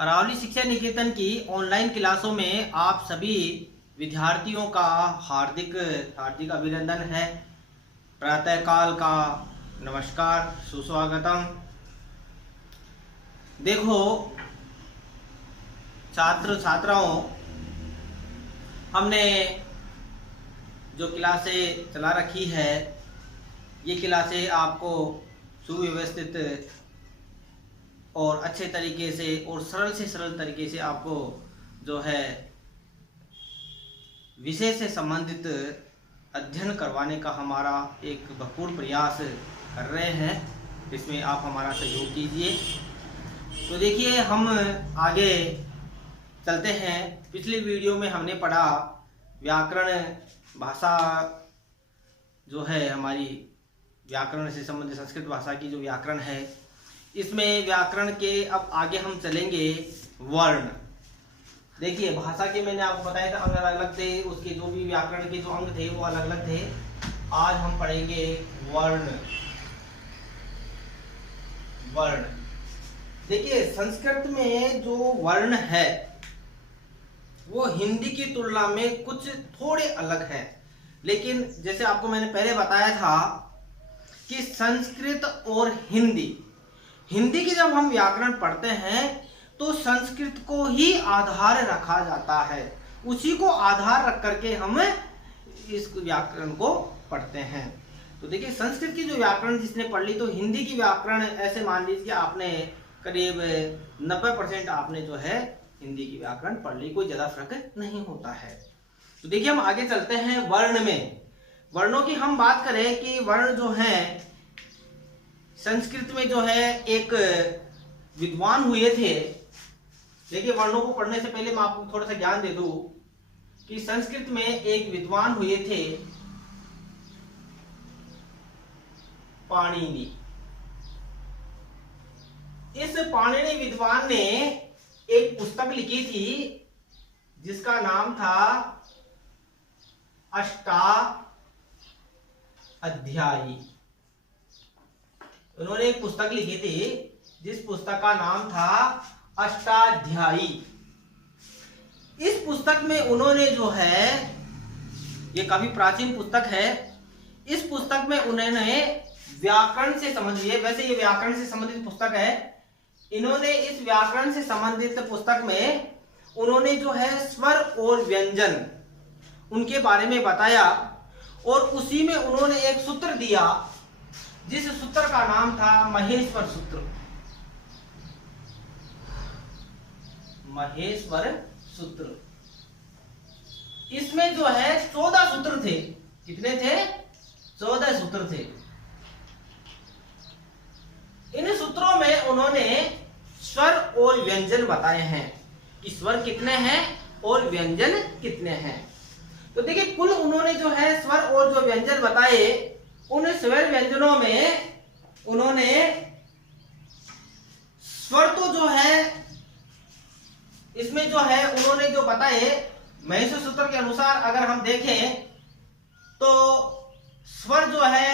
अरावली शिक्षा निकेतन की ऑनलाइन क्लासों में आप सभी विद्यार्थियों का हार्दिक हार्दिक अभिनंदन है। प्रातःकाल का नमस्कार, सुस्वागतम। देखो छात्र छात्राओं, हमने जो क्लासें चला रखी है, ये क्लासें आपको सुव्यवस्थित और अच्छे तरीके से और सरल से सरल तरीके से आपको जो है विषय से संबंधित अध्ययन करवाने का हमारा एक भरपूर प्रयास कर रहे हैं। इसमें आप हमारा सहयोग कीजिए। तो देखिए, हम आगे चलते हैं। पिछली वीडियो में हमने पढ़ा व्याकरण, भाषा जो है हमारी व्याकरण से संबंधित संस्कृत भाषा की जो व्याकरण है, इसमें व्याकरण के अब आगे हम चलेंगे वर्ण। देखिए, भाषा के मैंने आपको बताया था अंग अलग अलग थे, उसके जो भी व्याकरण के जो अंग थे वो अलग अलग थे। आज हम पढ़ेंगे वर्ण। वर्ण देखिए, संस्कृत में जो वर्ण है वो हिंदी की तुलना में कुछ थोड़े अलग है। लेकिन जैसे आपको मैंने पहले बताया था कि संस्कृत और हिंदी की जब हम व्याकरण पढ़ते हैं तो संस्कृत को ही आधार रखा जाता है, उसी को आधार रख करके हम इस व्याकरण को पढ़ते हैं। तो देखिए, संस्कृत की जो व्याकरण जिसने पढ़ ली, तो हिंदी की व्याकरण ऐसे मान लीजिए आपने करीब 90% आपने जो है हिंदी की व्याकरण पढ़ ली, कोई ज्यादा फर्क नहीं होता है। तो देखिए, हम आगे चलते हैं वर्ण में। वर्णों की हम बात करें कि वर्ण जो है संस्कृत में जो है एक विद्वान हुए थे। देखिए, वर्णों को पढ़ने से पहले मैं आपको थोड़ा सा ज्ञान दे दूं कि संस्कृत में एक विद्वान हुए थे पाणिनि। इस पाणिनि विद्वान ने एक पुस्तक लिखी थी जिसका नाम था अष्टाध्यायी। उन्होंने एक पुस्तक लिखी थी जिस पुस्तक का नाम था अष्टाध्यायी। इस पुस्तक में उन्होंने जो है, ये काफी प्राचीन पुस्तक है, इस पुस्तक में उन्होंने व्याकरण से संबंधित, वैसे ये व्याकरण से संबंधित पुस्तक है, इन्होंने इस व्याकरण से संबंधित पुस्तक में उन्होंने जो है स्वर और व्यंजन उनके बारे में बताया। और उसी में उन्होंने एक सूत्र दिया जिस सूत्र का नाम था महेश्वर सूत्र। महेश्वर सूत्र। इसमें जो है 14 सूत्र थे। कितने थे? 14 सूत्र थे। इन सूत्रों में उन्होंने स्वर और व्यंजन बताए हैं कि स्वर कितने हैं और व्यंजन कितने हैं। तो देखिए, कुल उन्होंने जो है स्वर और जो व्यंजन बताए, उन स्वर व्यंजनों में उन्होंने स्वर तो जो है इसमें जो है उन्होंने जो बताए महेश्वर सूत्र के अनुसार अगर हम देखें तो स्वर जो है,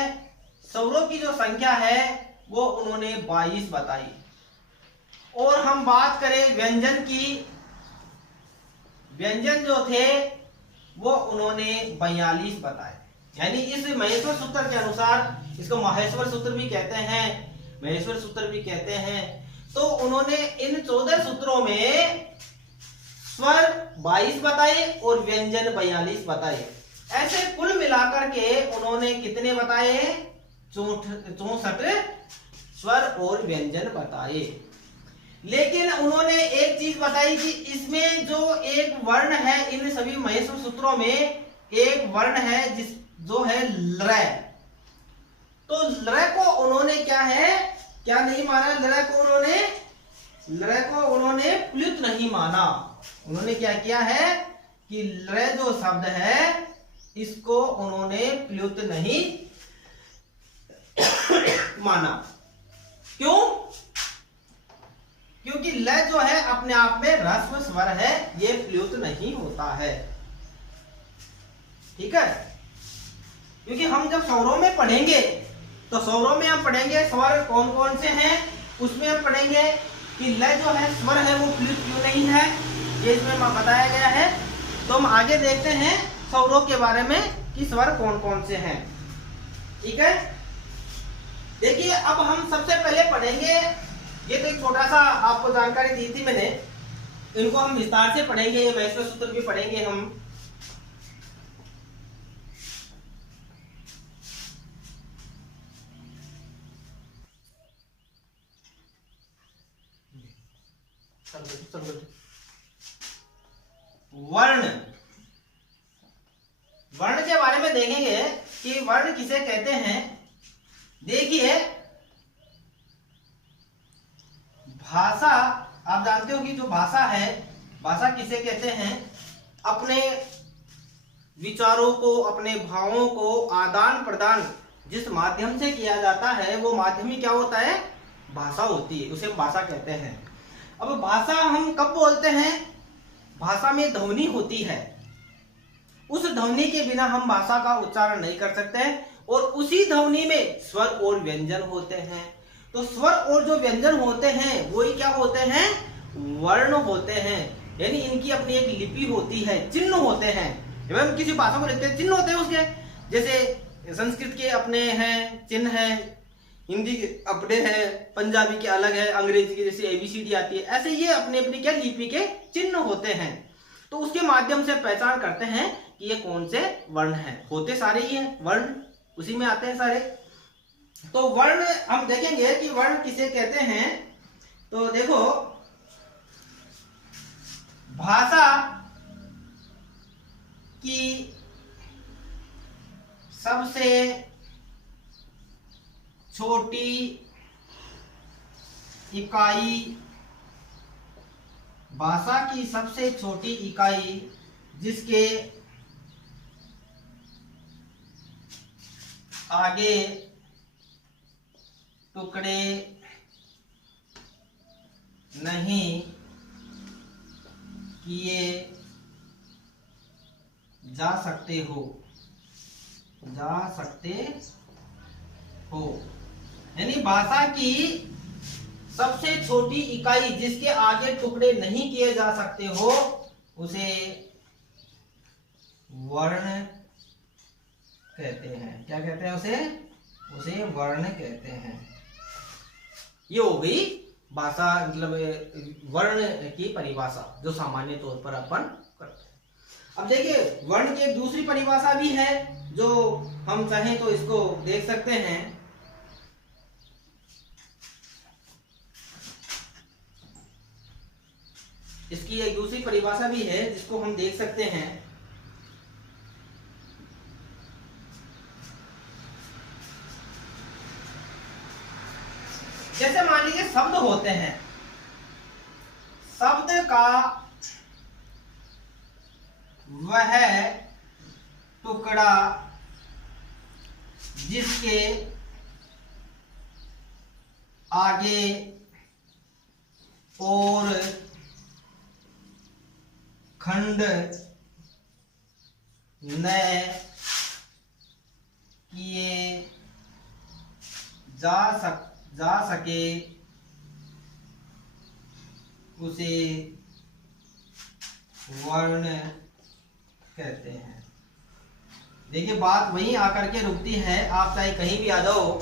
स्वरों की जो संख्या है वो उन्होंने 22 बताई। और हम बात करें व्यंजन की, व्यंजन जो थे वो उन्होंने 42 बताए। यानी इस महेश्वर सूत्र के अनुसार, इसको माहेश्वर सूत्र भी कहते हैं, महेश्वर सूत्र भी कहते हैं, तो उन्होंने इन 14 सूत्रों में स्वर 22 बताए और व्यंजन 42 बताए। ऐसे कुल मिलाकर के उन्होंने कितने बताए? 64 स्वर और व्यंजन बताए। लेकिन उन्होंने एक चीज बताई कि इसमें जो एक वर्ण है, इन सभी महेश्वर सूत्रों में एक वर्ण है जो है लृ। तो लृ को उन्होंने क्या नहीं माना? लृ को उन्होंने प्लुत नहीं माना। उन्होंने क्या किया है कि लृ जो शब्द है इसको उन्होंने प्लुत नहीं माना। क्यों? क्योंकि ल जो है अपने आप में ह्रस्व स्वर है, ये प्लुत नहीं होता है। ठीक है? क्योंकि हम जब स्वरों में पढ़ेंगे तो स्वरों में हम पढ़ेंगे स्वर कौन कौन से हैं, उसमें हम पढ़ेंगे कि लय जो है स्वर है वो प्लुत क्यों नहीं है, ये इसमें बताया गया है। तो हम आगे देखते हैं स्वरों के बारे में कि स्वर कौन कौन से हैं। ठीक है, देखिए अब हम सबसे पहले पढ़ेंगे, ये तो एक छोटा सा आपको जानकारी दी थी मैंने, इनको हम विस्तार से पढ़ेंगे, ये वैश्विक सूत्र भी पढ़ेंगे हम। वर्ण, वर्ण के बारे में देखेंगे कि वर्ण किसे कहते हैं। देखिए भाषा, आप जानते हो कि जो भाषा है, भाषा किसे कहते हैं, अपने विचारों को, अपने भावों को आदान प्रदान जिस माध्यम से किया जाता है वो माध्यम ही क्या होता है, भाषा होती है, उसे हम भाषा कहते हैं। अब भाषा हम कब बोलते हैं, भाषा में ध्वनि होती है, उस ध्वनि के बिना हम भाषा का उच्चारण नहीं कर सकते हैं, और उसी ध्वनि में स्वर और व्यंजन होते हैं। तो स्वर और जो व्यंजन होते हैं वही क्या होते हैं, वर्ण होते हैं। यानी इनकी अपनी एक लिपि होती है, चिन्ह होते हैं। जब हम किसी भाषा को लिखते हैं चिन्ह होते हैं उसके, जैसे संस्कृत के अपने हैं चिन्ह हैं, हिंदी के अपने हैं, पंजाबी के अलग है, अंग्रेजी की जैसे ABCD आती है, ऐसे ये अपने अपने क्या लिपि के चिन्ह होते हैं। तो उसके माध्यम से पहचान करते हैं कि ये कौन से वर्ण हैं। होते सारे ही हैं वर्ण, उसी में आते हैं सारे। तो वर्ण हम देखेंगे कि वर्ण किसे कहते हैं। तो देखो भाषा की सबसे छोटी इकाई, भाषा की सबसे छोटी इकाई जिसके आगे टुकड़े नहीं किए जा सकते हो, यानी भाषा की सबसे छोटी इकाई जिसके आगे टुकड़े नहीं किए जा सकते हो उसे वर्ण कहते हैं। क्या कहते हैं उसे वर्ण कहते हैं। ये हो गई भाषा, मतलब वर्ण की परिभाषा जो सामान्य तौर पर अपन करते हैं। अब देखिए वर्ण की एक दूसरी परिभाषा भी है जो हम चाहें तो इसको देख सकते हैं। इसकी एक दूसरी परिभाषा भी है जिसको हम देख सकते हैं। जैसे मान लीजिए शब्द होते हैं, शब्द का वह टुकड़ा जिसके आगे और खंड न किए जा सके उसे वर्ण कहते हैं। देखिए बात वहीं आकर के रुकती है, आप चाहे कहीं भी आ जाओ।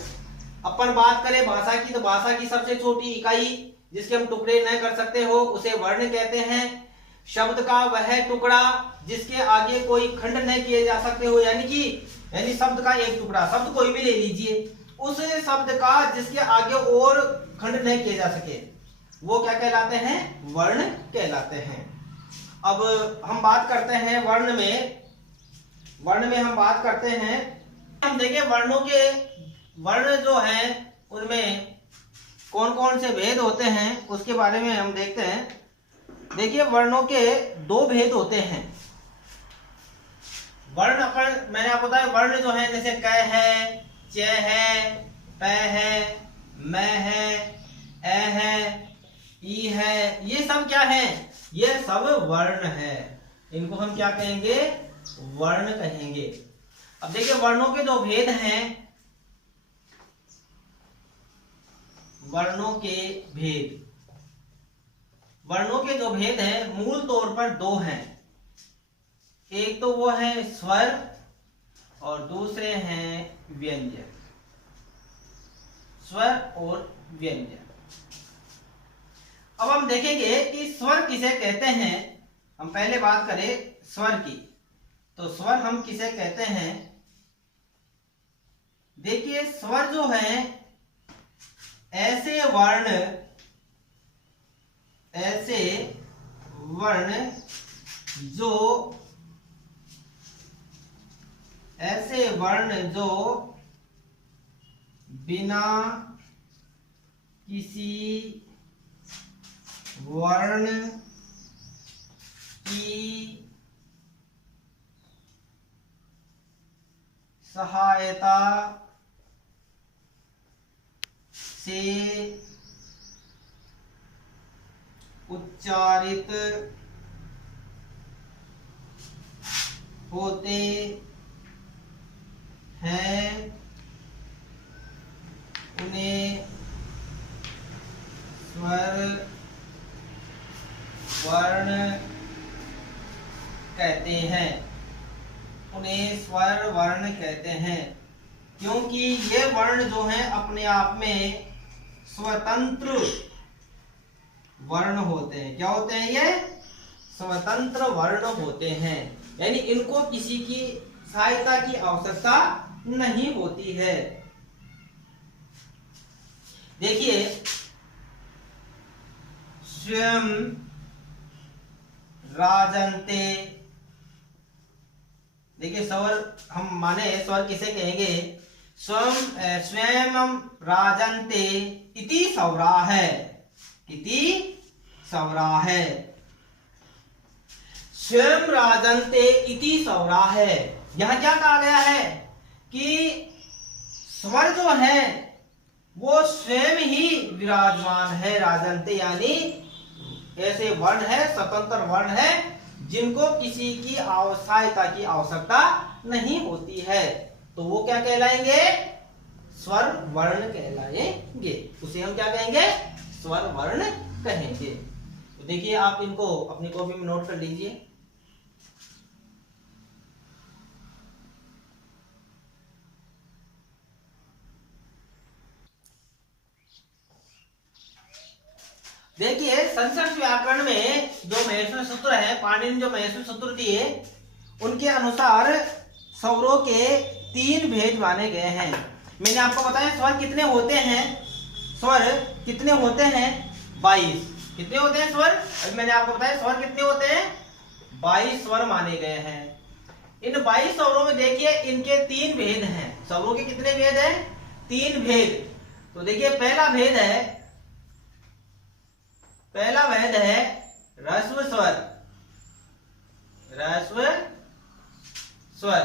अपन बात करें भाषा की, तो भाषा की सबसे छोटी इकाई जिसके हम टुकड़े न कर सकते हो उसे वर्ण कहते हैं। शब्द का वह टुकड़ा जिसके आगे कोई खंड न किए जा सकते हो, यानी शब्द का एक टुकड़ा, शब्द कोई भी ले लीजिए, उस शब्द का जिसके आगे और खंड न किए जा सके वो क्या कहलाते हैं, वर्ण कहलाते हैं। अब हम बात करते हैं वर्ण में हम बात करते हैं, हम देखें वर्णों के, वर्ण जो हैं उनमें कौन कौन से भेद होते हैं उसके बारे में हम देखते हैं। देखिए वर्णों के दो भेद होते हैं। वर्ण मैंने आपको बताया, वर्ण जो है जैसे क है, च है, प है, म है, ए है, ई है, ये सब क्या है, ये सब वर्ण है। इनको हम क्या कहेंगे, वर्ण कहेंगे। अब देखिए वर्णों के दो भेद हैं, वर्णों के भेद। वर्णों के जो भेद हैं मूल तौर पर दो हैं। एक तो वो है स्वर और दूसरे हैं व्यंजन। स्वर और व्यंजन। अब हम देखेंगे कि स्वर किसे कहते हैं। हम पहले बात करें स्वर की, तो स्वर हम किसे कहते हैं। देखिए स्वर जो है ऐसे वर्ण जो बिना किसी वर्ण की सहायता से उच्चारित होते हैं उन्हें स्वर वर्ण कहते हैं। उन्हें स्वर वर्ण कहते हैं क्योंकि ये वर्ण जो हैं अपने आप में स्वतंत्र वर्ण होते हैं। क्या होते हैं ये? स्वतंत्र वर्ण होते हैं, यानी इनको किसी की सहायता की आवश्यकता नहीं होती है। देखिए स्वयं राजन्ते, देखिए स्वर हम माने स्वर किसे कहेंगे? स्वयं राजन्ते इति सौराः, इति सौराः। स्वयं राजन्ते इति सौराः। यहां क्या कहा गया है कि स्वर जो है वो स्वयं ही विराजमान है। राजन्ते यानी ऐसे वर्ण है, स्वतंत्र वर्ण है जिनको किसी की सहायता की आवश्यकता नहीं होती है, तो वो क्या कहलाएंगे? स्वर वर्ण कहलाएंगे। उसे हम क्या कहेंगे? स्वर वर्ण कहेंगे। तो देखिए आप इनको अपनी कॉपी में नोट कर लीजिए। देखिए संस्कृत व्याकरण में जो महेश्वर सूत्र है, पाणिनि ने जो महेश्वर सूत्र दिए उनके अनुसार स्वरों के 3 भेद माने गए हैं। मैंने आपको बताया स्वर कितने होते हैं। स्वर कितने होते हैं? 22। कितने होते हैं स्वर? अभी मैंने आपको बताया स्वर कितने होते हैं? 22 स्वर माने गए हैं। इन 22 स्वरों में देखिए इनके 3 भेद हैं। स्वरों के कितने भेद हैं? 3 भेद। तो देखिए पहला भेद है ह्रस्व स्वर। ह्रस्व स्वर।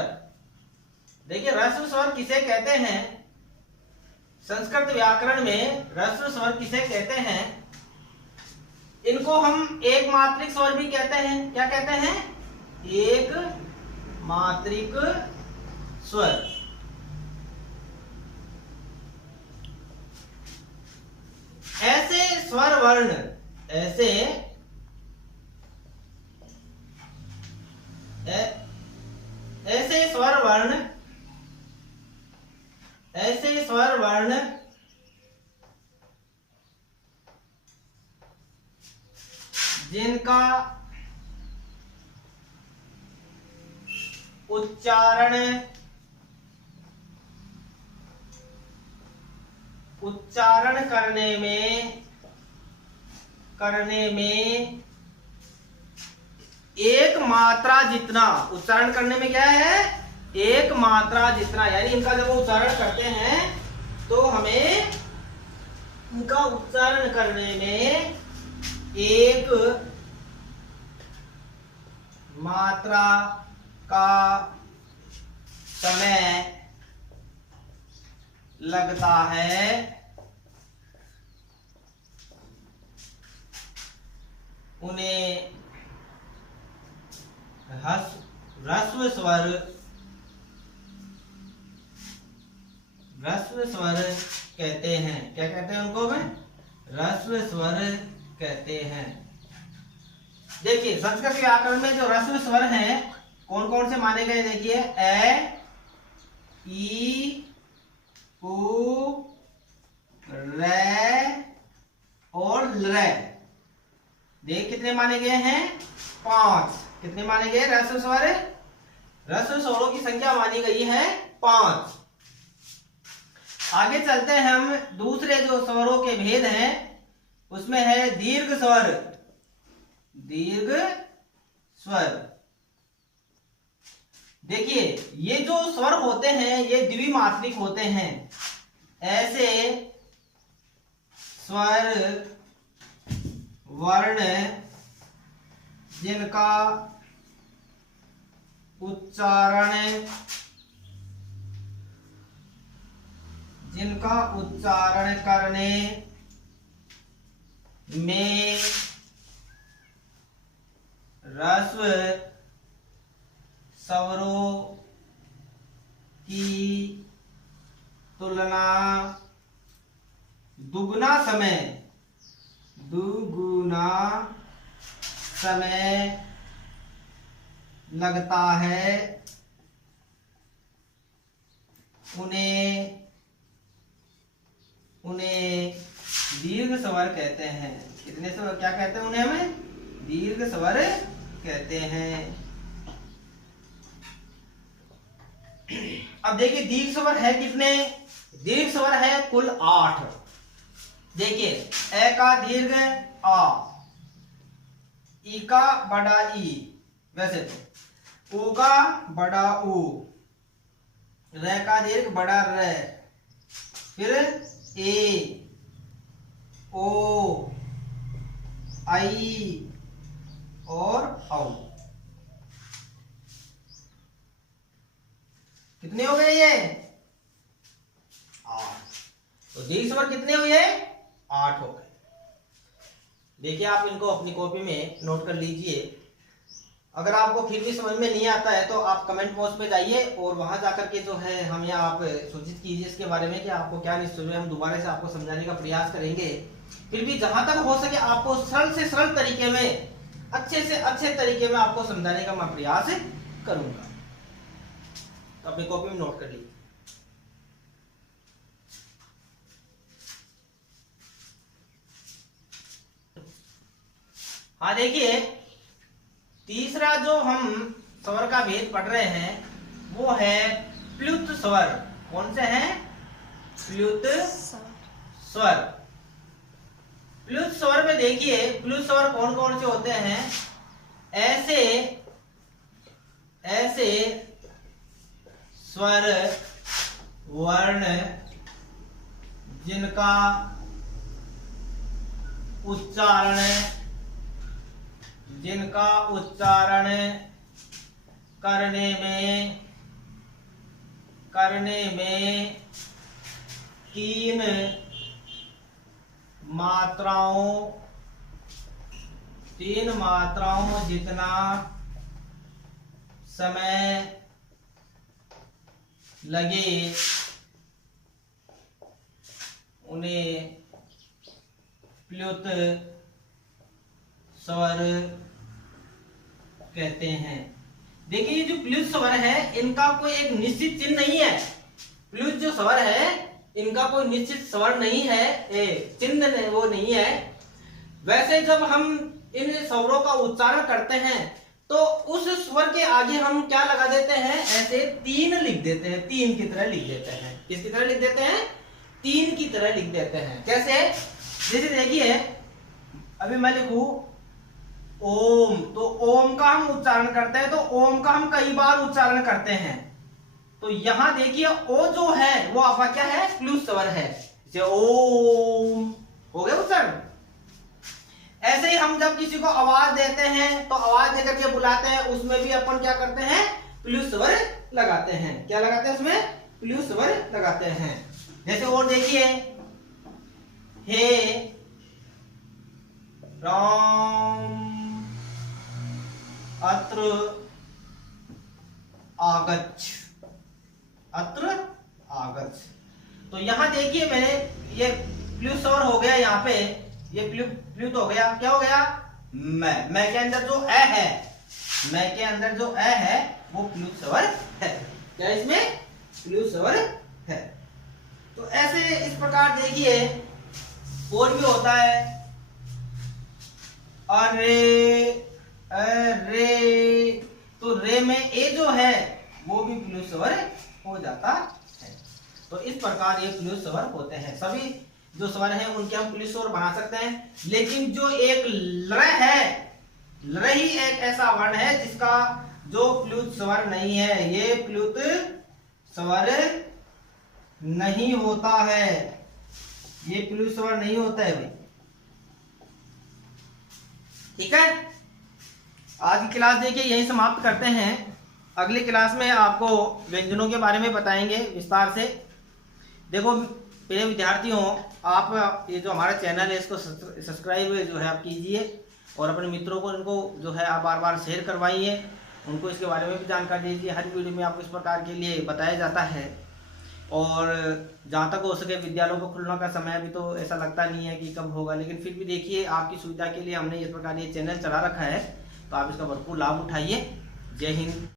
देखिए ह्रस्व स्वर किसे कहते हैं? संस्कृत व्याकरण में ह्रस्व स्वर किसे कहते हैं? इनको हम एक मात्रिक स्वर भी कहते हैं। क्या कहते हैं? एक मात्रिक स्वर। ऐसे स्वर वर्ण, ऐसे स्वर वर्ण जिनका उच्चारण करने में एक मात्रा जितना, उच्चारण करने में क्या है? एक मात्रा जितना, यानी इनका जब हम उच्चारण करते हैं तो हमें इनका उच्चारण करने में एक मात्रा का समय लगता है। उन्हें ह्रस्व स्वर कहते हैं। क्या कहते हैं उनको? ह्रस्व स्वर कहते हैं। देखिए संस्कृत व्याकरण में जो ह्रस्व स्वर हैं कौन कौन से माने गए, देखिए ए, ई, उ, रे और रे। देख कितने माने गए हैं, 5। कितने माने गए ह्रस्व स्वर, ह्रस्व स्वरों की संख्या मानी गई है 5। आगे चलते हैं हम, दूसरे जो स्वरों के भेद हैं उसमें है दीर्घ स्वर। दीर्घ स्वर, देखिए ये जो स्वर होते हैं ये द्विमात्रिक होते हैं। ऐसे स्वर वर्ण जिनका उच्चारण करने में ह्रस्व स्वरों की तुलना दुगुना समय लगता है, उन्हें दीर्घ स्वर कहते हैं। कितने स्वर क्या कहते हैं उन्हें, हमें दीर्घ स्वर कहते हैं। अब देखिए दीर्घ स्वर है कितने, दीर्घ स्वर है कुल 8। देखिए ए का दीर्घ आ, ई का बड़ा ई, वैसे तो उ का बड़ा उ, रे का दीर्घ बड़ा रे, फिर ए, ओ, आई और औ। कितने हो गए ये, 8। तो दीर्घ स्वर कितने हुए, 8 हो गए। देखिए आप इनको अपनी कॉपी में नोट कर लीजिए। अगर आपको फिर भी समझ में नहीं आता है तो आप कमेंट बॉक्स पे जाइए और वहां जाकर के जो है हमें आप सूचित कीजिए इसके बारे में कि आपको क्या नहीं समझ में, हम दोबारा से आपको समझाने का प्रयास करेंगे। फिर भी जहां तक हो सके आपको सरल से सरल तरीके में, अच्छे से अच्छे तरीके में आपको समझाने का मैं प्रयास करूंगा। तो अपनी कॉपी में नोट कर लीजिए। हाँ देखिए तीसरा जो हम स्वर का भेद पढ़ रहे हैं वो है प्लुत स्वर। कौन से हैं, प्लुत स्वर। प्लुत स्वर में देखिए प्लुत स्वर कौन कौन से होते हैं, ऐसे स्वर वर्ण जिनका उच्चारण करने में 3 मात्राओं जितना समय लगे उन्हें प्लुत स्वर कहते हैं। देखिए ये जो प्लुत स्वर है इनका कोई एक निश्चित चिन्ह नहीं है। प्लुत जो स्वर है इनका कोई निश्चित स्वर नहीं है, चिन्ह वो नहीं है। वैसे जब हम इन स्वरों का उच्चारण करते हैं तो उस स्वर के आगे हम क्या लगा देते हैं, ऐसे 3 लिख देते हैं, 3 की तरह लिख देते हैं। किसकी तरह लिख देते हैं, 3 की तरह लिख देते हैं। कैसे, जैसे देखिए अभी मैं लिखूं ओम, तो ओम का हम उच्चारण करते हैं तो ओम का हम कई बार उच्चारण करते हैं। तो यहां देखिए ओ जो है वो आपका क्या है, प्लुत स्वर है। जैसे ओम हो गया उच्चारण। ऐसे ही हम जब किसी को आवाज देते हैं तो आवाज देकर के बुलाते हैं, उसमें भी अपन क्या करते हैं, प्लुत स्वर लगाते हैं। क्या लगाते हैं उसमें, प्लुत स्वर लगाते हैं। जैसे और देखिए हे राम अत्र आगच्छ। तो यहां देखिए मैंने ये प्लुत स्वर हो गया, यहाँ पे ये प्लुत हो गया। क्या हो गया, मैं के अंदर जो अ है, मैं के अंदर जो अ है वो प्लुत स्वर है। क्या इसमें प्लुत स्वर है। तो ऐसे इस प्रकार देखिए और भी होता है, अरे अरे, तो रे में ए जो है वो भी प्लुत स्वर हो जाता है। तो इस प्रकार ये प्लुत स्वर होते हैं। सभी जो स्वर हैं उनके हम प्लुत स्वर बना सकते हैं, लेकिन जो एक ल है, ल ही एक ऐसा वर्ण है जिसका जो प्लुत स्वर नहीं है, ये प्लुत स्वर नहीं होता है, ये प्लुत स्वर नहीं होता है भाई। ठीक है, आज की क्लास देखिए यही समाप्त करते हैं। अगली क्लास में आपको व्यंजनों के बारे में बताएंगे विस्तार से। देखो प्रिय विद्यार्थियों, आप ये जो हमारा चैनल है इसको सब्सक्राइब जो है आप कीजिए और अपने मित्रों को इनको जो है आप बार बार शेयर करवाइए, उनको इसके बारे में भी जानकारी दीजिए। हर वीडियो में आपको इस प्रकार के लिए बताया जाता है। और जहाँ तक हो सके विद्यालयों को खुलने का समय अभी तो ऐसा लगता नहीं है कि कब होगा, लेकिन फिर भी देखिए आपकी सुविधा के लिए हमने इस प्रकार ये चैनल चला रखा है, तो आप इसका भरपूर लाभ उठाइए। जय हिंद।